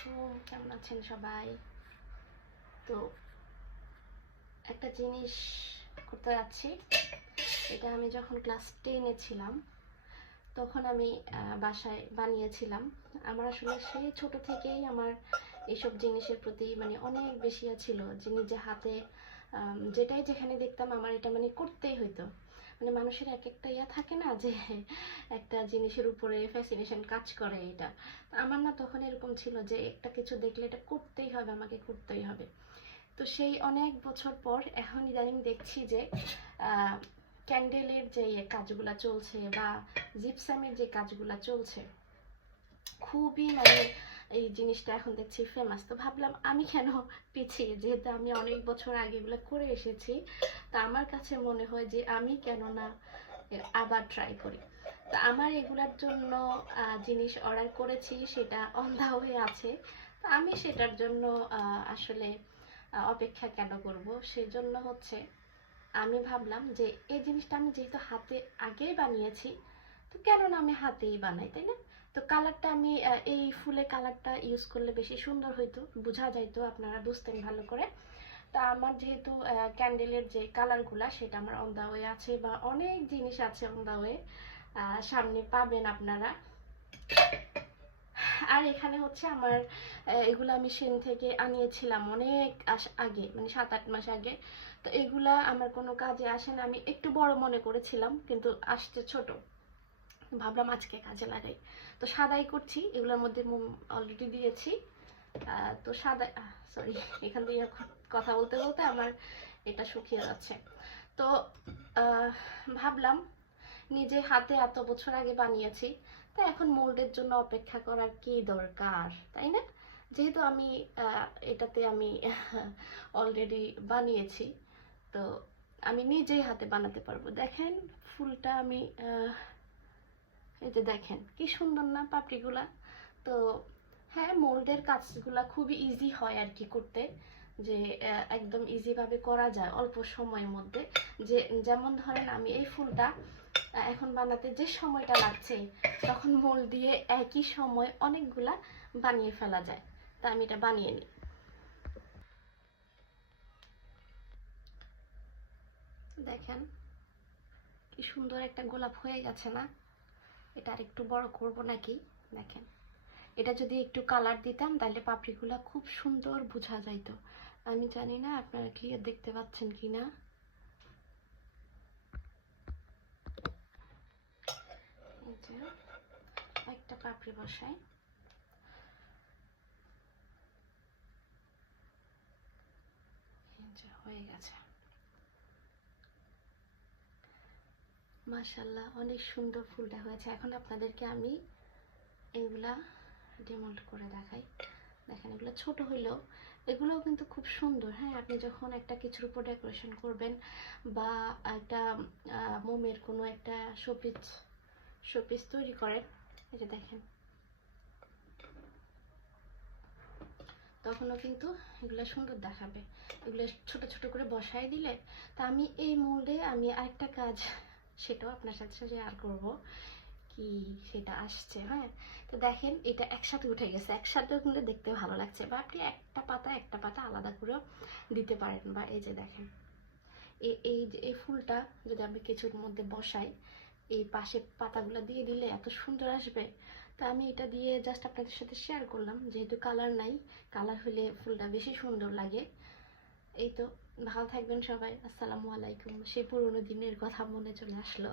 আলাইকুম, কেমন আছেন সবাই? তো একটা জিনিস করতে যাচ্ছি। এটা আমি যখন ক্লাস 10-এ ছিলাম তখন আমি বাসায় বানিয়েছিলাম। আমার আসলে সেই ছোট থেকেই আমার এইসব জিনিসের প্রতি মানে অনেক বেশি ছিল, যে নিজে হাতে যেটাই যেখানে দেখতাম আমার এটা মানে করতেই হইতো। মানে মানুষের এক একটা ইয়া থাকে না, যে একটা জিনিসের উপরে ফ্যাসিনেশন কাজ করে। এটা আমার না তখন এরকম ছিল যে একটা কিছু দেখলে এটা করতেই হবে, আমাকে করতেই হবে। তো সেই অনেক বছর পর এখন ইদানিং দেখছি যে ক্যান্ডেলের যে কাজগুলা চলছে বা জিপসামের যে কাজগুলা চলছে, খুবই মানে এই জিনিসটা এখন দেখছি ফেমাস। তো ভাবলাম আমি কেন পিছিয়ে, যেহেতু আমি অনেক বছর আগে এগুলো করে এসেছি, তা আমার কাছে মনে হয় যে আমি কেন না আবার ট্রাই করি। তো আমার এগুলার জন্য জিনিস অর্ডার করেছি, সেটা অন দা ওয়ে আছে। তো আমি সেটার জন্য আসলে অপেক্ষা কেন করব, সেজন্য হচ্ছে আমি ভাবলাম যে এই জিনিসটা আমি যেহেতু হাতে আগেই বানিয়েছি, তো কেন না আমি হাতেই বানাই, তাই না? তো কালারটা আমি এই ফুলের কালারটা ইউজ করলে বেশি সুন্দর হইতো, বোঝা যাইতো, আপনারা বুঝতেন ভালো করে। তা আমার যেহেতু ক্যান্ডেলের যে কালারগুলা সেটা আমার অন দা ওয়ে আছে, বা অনেক জিনিস আছে অন দা ওয়ে, সামনে পাবেন আপনারা। আর এখানে হচ্ছে আমার এগুলো আমি সেন থেকে আনিয়েছিলাম অনেক আগে, মানে 7-8 মাস আগে। তো এগুলা আমার কোনো কাজে আসে না, আমি একটু বড় মনে করেছিলাম, কিন্তু আসছে ছোট। ভাবলাম আজকে কাজে লাগাই। তো সাদাই করছি, এগুলোর মধ্যে মোম অলরেডি দিয়েছি। তো সাদা, সরি, এখান দিয়ে কথা বলতে বলতে আমার এটা শুকিয়ে যাচ্ছে। তো ভাবলাম নিজে হাতে এত বছর আগে বানিয়েছি, তা এখন মোল্ডের জন্য অপেক্ষা করার কি দরকার, তাই না? যেহেতু আমি এটাতে আমি অলরেডি বানিয়েছি, তো আমি নিজেই হাতে বানাতে পারবো। দেখেন ফুলটা আমি এই যে দেখেন কি সুন্দর না পাপড়িগুলা। তো হ্যাঁ, মোল্ডের কাজগুলা খুবই ইজি হয় আর কি করতে, যে একদম ইজি ভাবে করা যায় অল্প সময়ের মধ্যে। যে যেমন ধরেন আমি এই ফুলটা এখন বানাতে যে সময়টা লাগছে, তখন মোল্ড দিয়ে একই সময় অনেকগুলা বানিয়ে ফেলা যায়। তা আমি এটা বানিয়ে নিই। দেখেন কি সুন্দর একটা গোলাপ হয়ে গেছে না? এটা আর একটু বড় করব নাকি? দেখেন, এটা যদি একটু কালার দিতাম তাহলে পাপড়িগুলা খুব সুন্দর বোঝা যাইতো। আমি জানি না আপনারা ক্লিয়ার দেখতে পাচ্ছেন কিনা। এই যে একটা পাপড়ি বসাই, এই যে হয়ে গেছে। মাশাআল্লাহ, অনেক সুন্দর ফুলটা হয়েছে। এখন আপনাদেরকে আমি এগুলা ডিমোল্ড করে দেখাই। দেখেন এগুলো ছোট হইলেও এগুলোও কিন্তু খুব সুন্দর। হ্যাঁ, আপনি যখন একটা কিছুর উপর ডেকোরেশন করবেন বা একটা মোমের কোনো একটা শোপিস শোপিস তৈরি করেন, এই যে দেখেন, তখনও কিন্তু এগুলো সুন্দর দেখাবে। এগুলো ছোট ছোট করে বসাই দিলে। তা আমি এই মোল্ডে আমি আরেকটা কাজ, সেটাও আপনার সাথে শেয়ার করব, কি সেটা আসছে। হ্যাঁ, তো দেখেন এটা একসাথে উঠে গেছে, একসাথেও কিন্তু দেখতে ভালো লাগছে। বা আপনি একটা পাতা আলাদা করেও দিতে পারেন। বা এই যে দেখেন, এই যে এই ফুলটা যদি আমি কিছুর মধ্যে বসাই, এই পাশে পাতাগুলো দিয়ে দিলে এত সুন্দর আসবে। তা আমি এটা দিয়ে জাস্ট আপনাদের সাথে শেয়ার করলাম, যেহেতু কালার নাই, কালার হলে ফুলটা বেশি সুন্দর লাগে। এই তো, ভালো থাকবেন সবাই। আসসালামু আলাইকুম। সেই পুরোনো দিনের কথা মনে চলে আসলো।